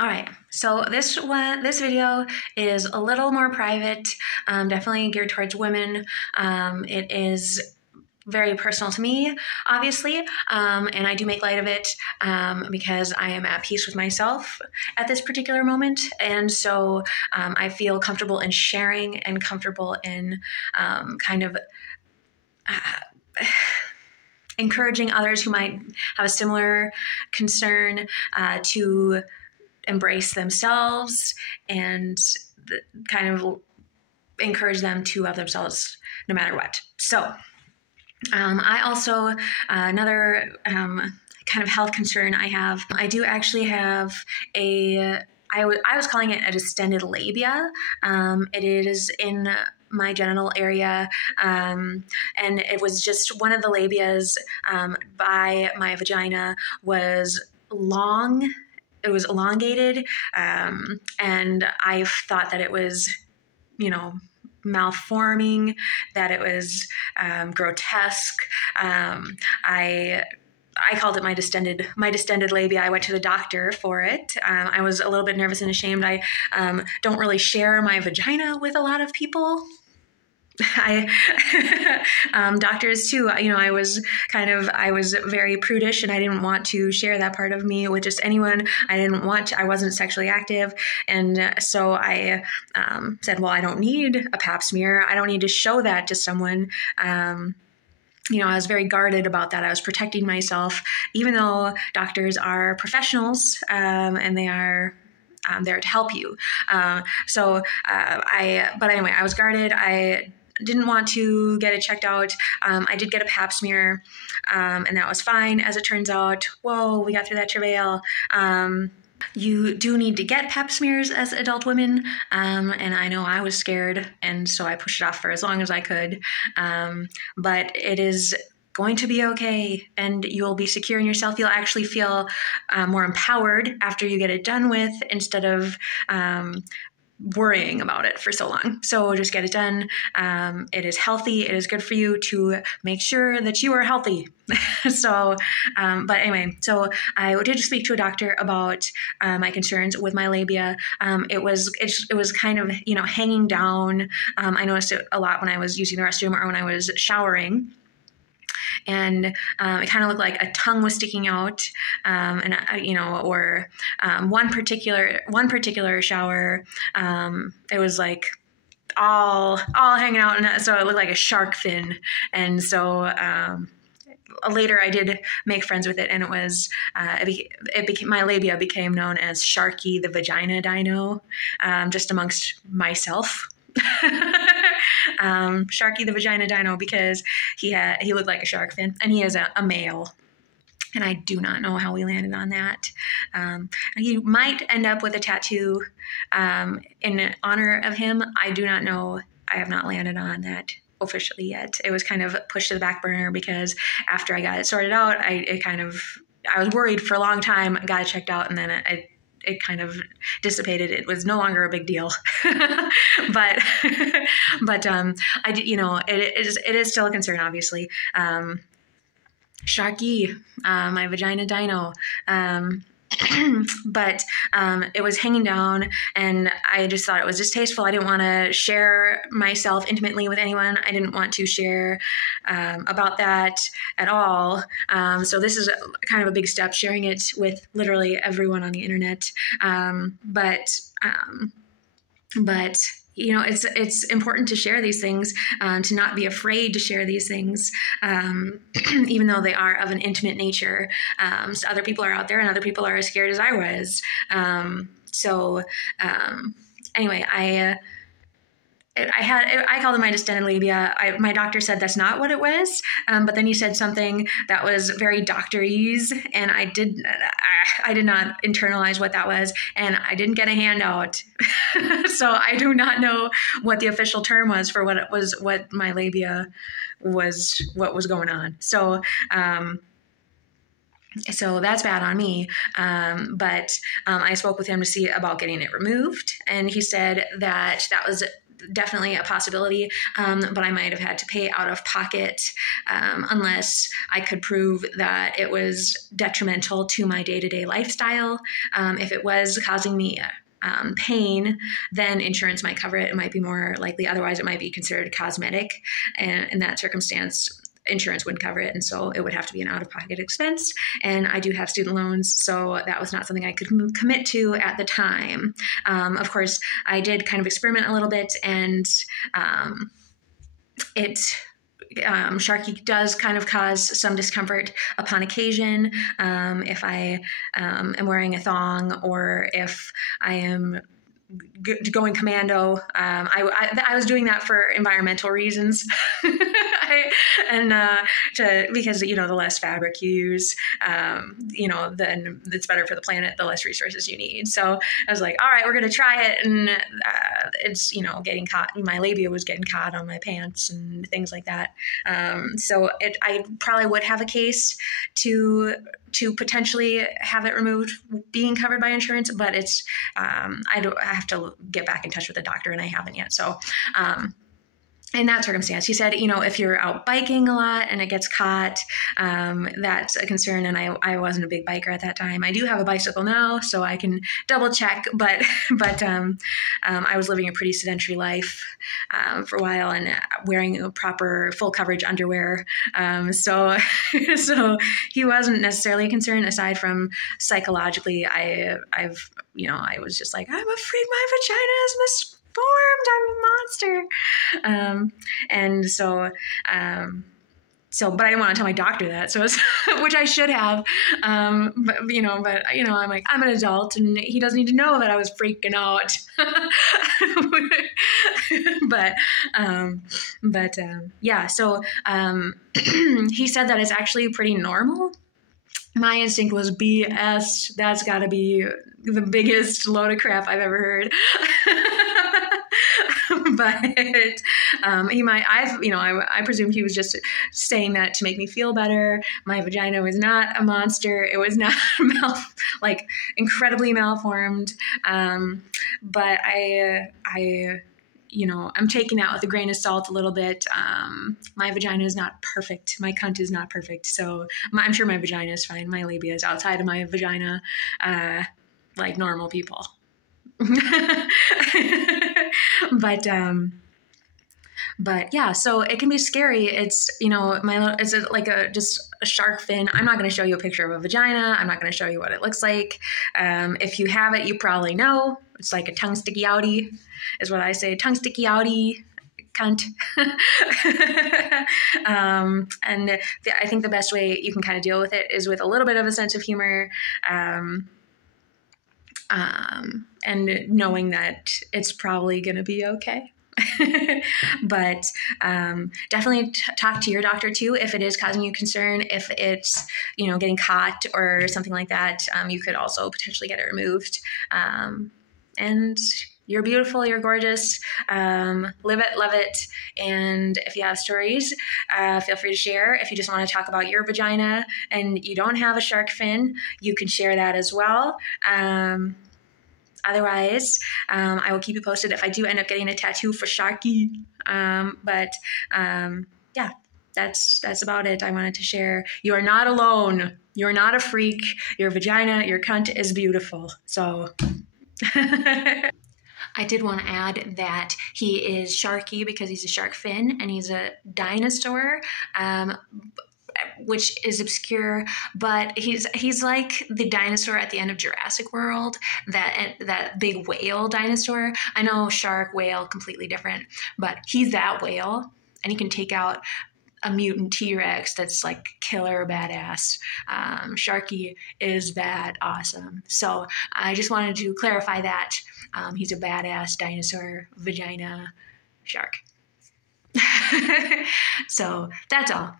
All right, so this video is a little more private, definitely geared towards women. It is very personal to me, obviously, and I do make light of it because I am at peace with myself at this particular moment, and so I feel comfortable in sharing and comfortable in kind of encouraging others who might have a similar concern to embrace themselves and kind of encourage them to love themselves no matter what. So I also, another kind of health concern I do actually have I was calling it a distended labia. It is in my genital area, and it was just one of the labias by my vagina was long. It was elongated, and I thought that it was, malforming, that it was grotesque. I called it my distended labia. I went to the doctor for it. I was a little bit nervous and ashamed. I don't really share my vagina with a lot of people. Doctors too, I was very prudish, and I didn't want to share that part of me with just anyone. I wasn't sexually active. And so I said, well, I don't need a pap smear. I don't need to show that to someone. I was very guarded about that. I was protecting myself, even though doctors are professionals, and they are there to help you. But anyway, I was guarded. I didn't want to get it checked out. I did get a pap smear, and that was fine. As it turns out, whoa, we got through that travail. You do need to get pap smears as adult women, and I know I was scared, and so I pushed it off for as long as I could. But it is going to be okay, and you'll be secure in yourself. You'll actually feel more empowered after you get it done with, instead of worrying about it for so long. So just get it done. It is healthy. It is good for you to make sure that you are healthy. So, but anyway, so I did speak to a doctor about my concerns with my labia. It was kind of, hanging down. I noticed it a lot when I was using the restroom or when I was showering. And it kind of looked like a tongue was sticking out, or one particular shower, it was like all hanging out, and so it looked like a shark fin. And so later I did make friends with it, and it was my labia became known as Sharky the Vagina Dino, just amongst myself. Sharky the Vagina Dino, because he looked like a shark fin, and he is a male, and I do not know how we landed on that. He might end up with a tattoo in honor of him. I do not know. I have not landed on that officially yet. It was kind of pushed to the back burner because after I got it sorted out, I was worried for a long time. Got it checked out, and then it kind of dissipated. It was no longer a big deal. but I did, it is still a concern, obviously. Sharky, my vagina dino. But it was hanging down, and I just thought it was distasteful. I didn't want to share myself intimately with anyone. I didn't want to share about that at all. So this is kind of a big step, sharing it with literally everyone on the internet. But it's important to share these things, to not be afraid to share these things, even though they are of an intimate nature. So other people are out there, and other people are as scared as I was. Anyway, I called it my distended labia. My doctor said that's not what it was, but then he said something that was very doctorese, and I did not internalize what that was, and I didn't get a handout. So I do not know what the official term was for what my labia was, what was going on. So that's bad on me. But I spoke with him to see about getting it removed, and he said that definitely a possibility, but I might have had to pay out of pocket unless I could prove that it was detrimental to my day-to-day lifestyle. If it was causing me pain, then insurance might cover it. It might be more likely. Otherwise, it might be considered cosmetic. And in that circumstance, insurance wouldn't cover it. And so it would have to be an out-of-pocket expense. And I do have student loans, so that was not something I could commit to at the time. Of course, I did kind of experiment a little bit, and Sharky does kind of cause some discomfort upon occasion. If I am wearing a thong, or if I am going commando. I was doing that for environmental reasons. Because, you know, the less fabric you use, you know, then it's better for the planet, the less resources you need. So I was like, all right, we're going to try it. And it's, you know, getting caught. My labia was getting caught on my pants and things like that. So I probably would have a case to potentially have it removed being covered by insurance, but it's, I have to get back in touch with the doctor, and I haven't yet. So, in that circumstance, he said, you know, if you're out biking a lot and it gets caught, that's a concern. And I wasn't a big biker at that time. I do have a bicycle now, so I can double check, but I was living a pretty sedentary life for a while, and wearing a proper full coverage underwear. So he wasn't necessarily a concern, aside from psychologically. I was just like, I'm a freak. My vagina is misformed. I'm a monster. But I didn't want to tell my doctor that. So which I should have. I'm like, I'm an adult, and he doesn't need to know that I was freaking out. Yeah. So, he said that it's actually pretty normal. My instinct was BS. That's got to be the biggest load of crap I've ever heard. But I presume he was just saying that to make me feel better. My vagina was not a monster. It was not incredibly malformed. But I'm taking that with a grain of salt a little bit. My vagina is not perfect. My cunt is not perfect. So I'm sure my vagina is fine. My labia is outside of my vagina, like normal people. But yeah, so it can be scary. It's, it's just a shark fin. I'm not going to show you a picture of a vagina. I'm not going to show you what it looks like. If you have it, you probably know. It's like a tongue sticky outie is what I say. Tongue sticky outie, cunt. And I think the best way you can kind of deal with it is with a little bit of a sense of humor. And knowing that it's probably going to be okay. But definitely talk to your doctor too if it is causing you concern. If it's, getting caught or something like that, you could also potentially get it removed. And you're beautiful, you're gorgeous. Live it, love it. And if you have stories, feel free to share. If you just want to talk about your vagina and you don't have a shark fin, you can share that as well. Otherwise, I will keep you posted if I do end up getting a tattoo for Sharky. Yeah, that's about it. I wanted to share. You are not alone. You're not a freak. Your vagina, your cunt is beautiful. So I did want to add that he is Sharky because he's a shark fin and he's a dinosaur. Which is obscure, but he's like the dinosaur at the end of Jurassic World, that big whale dinosaur. I know shark, whale, completely different, but he's that whale, and he can take out a mutant T-Rex that's like killer badass. Sharky is that awesome. So I just wanted to clarify that. He's a badass dinosaur vagina shark. So that's all.